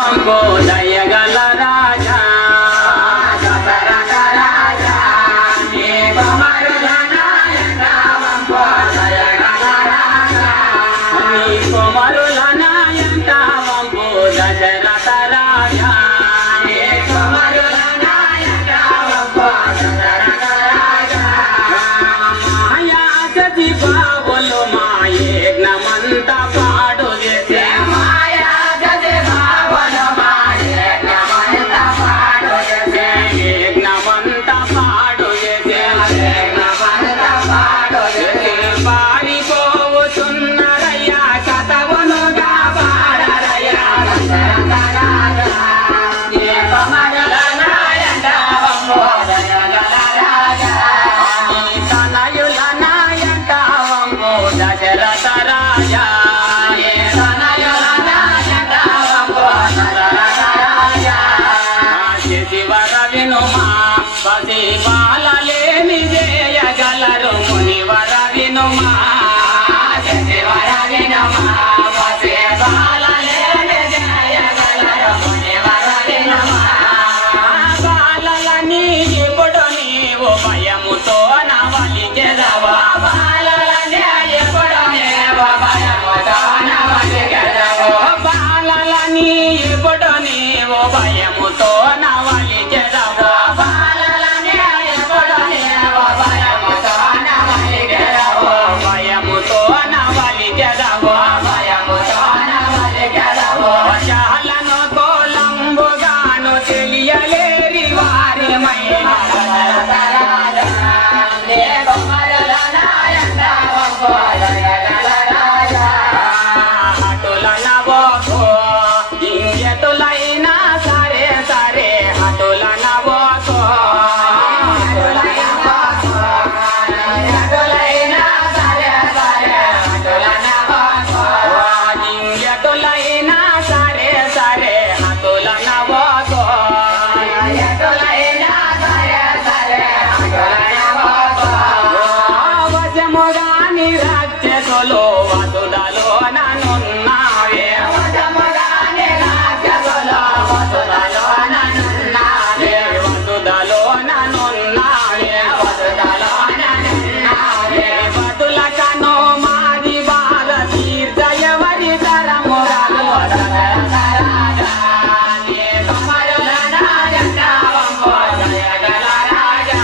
దయగల రాజా దశరథ రాజా నీ కుమారుల నాయక వంపు దయగల రాజా నీ కుమారుల నాయక వంపు దశరథ రాజా నీ కుమారుల నాయక వంపు దశరథ రాజా మాయా సతి బాబులు మాయే జ్ఞమంత పాడు చేసే మాయా సతి బాబులు మాయే జ్ఞమంత పాడు చేసే జ్ఞమంత పాడు చేసే జ్ఞమంత పాడు చేసే పారిపోతున్నారయ్యా కథవునుగా పాడరయ్యా దశరథ రాజా నీ కుమారుల నాయక వంపు దయగల రాజా నీ తనయుల నాయక వంపు దశరథ రాజా నీ తనయుల నాయక వంపు దశరథ రాజా శివర వినుమా పసి బాలలేమి చేయగలరు మునివర వినుమా శివర వినుమా పసి బాలలేమి చేయగలరు మునివర వినుమా బాలలని ఇప్పుడు నీవు భయముతో నవలికెదవా బాలలని ఇప్పుడు నీవు భయముతో నవలికెదవో బాలలని ఇప్పుడు నీవు భయముతో నవలికెదవో బాలలని ఇప్పుడు నీవు భయముతో నవలికెదవో భయముతో నవలికెదవో భయముతో నవలికెదవో చాలను కోలంబుగాను తెలియలేరి వారి మైన దశరథ రాజా నీ కుమారుల నాయక వంపు దయగల రాజా హటుల నవోకో ఇంకెటులైనా సరే సరే హటుల నవోకో ఇంకెటులైనా సరే సరే హటుల నవోకో ఇంకెటులైనా సరే సరే హటుల నవోకో ఇంకెటులైనా సరే సరే హటుల నవోకో వశముగాని రాక్షసులు వసుదలో ననున్నావే వశముగాని రాక్షసులు వసుదలో ననున్నావే వసుదలో ననున్నావే వసుదలో ననున్నావే వసుల కను మాది బాల తీర్థయవరి తరమురాలు దశరథ రాజా నీ కుమారుల నాయక వంపు దయగల రాజా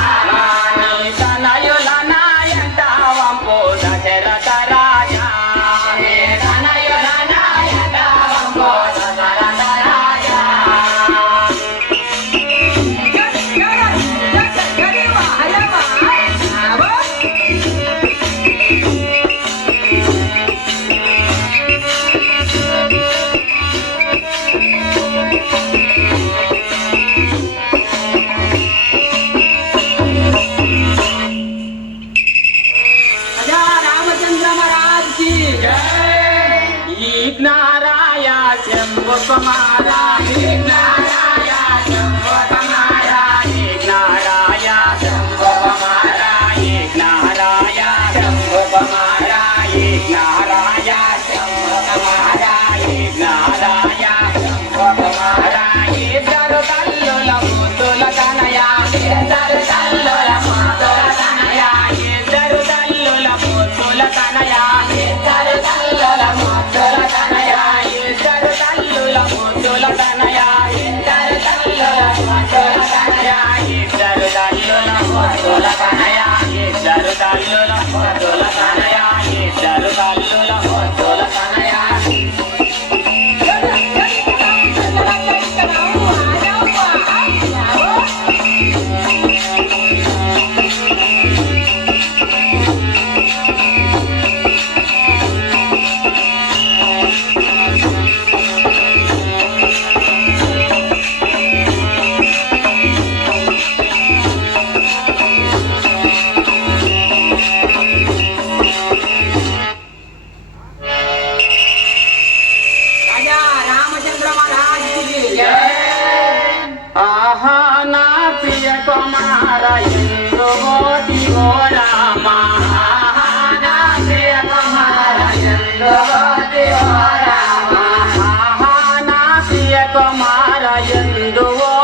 నీ తనయుల నాయక వంపు దశరథ రాజా నీ తనయుల నాయక వంపు దశరథ రాజా राजा रामचंद्र महाराज की जय। एक नाराया शंभु कुमारा एक नाराया शंभु कुमारा एक नाराया शंभु कुमारा एक नाराया शंभु कुमारा एक नाराया शंभु कुमारा एक नाराया शंभु कुमारा इద్దరు తల్లుల ముద్దుల కనయ ఇద్దరు తల్లుల ముద్దుల కనయ ఇద్దరు తల్లుల ముద్దుల కనయ ఇద్దరు తల్లుల ముద్దుల కనయ ఇద్దరు తల్లుల ముద్దుల కనయ ఇద్దరు తల్లుల ముద్దుల కనయ ఇద్దరు తల్లుల ముద్దుల కనయ ఇద్దరు తల్లుల ముద్దుల కనయ ఇద్దరు తల్లుల ముద్దుల కనయ కుమార ఎందు ఓ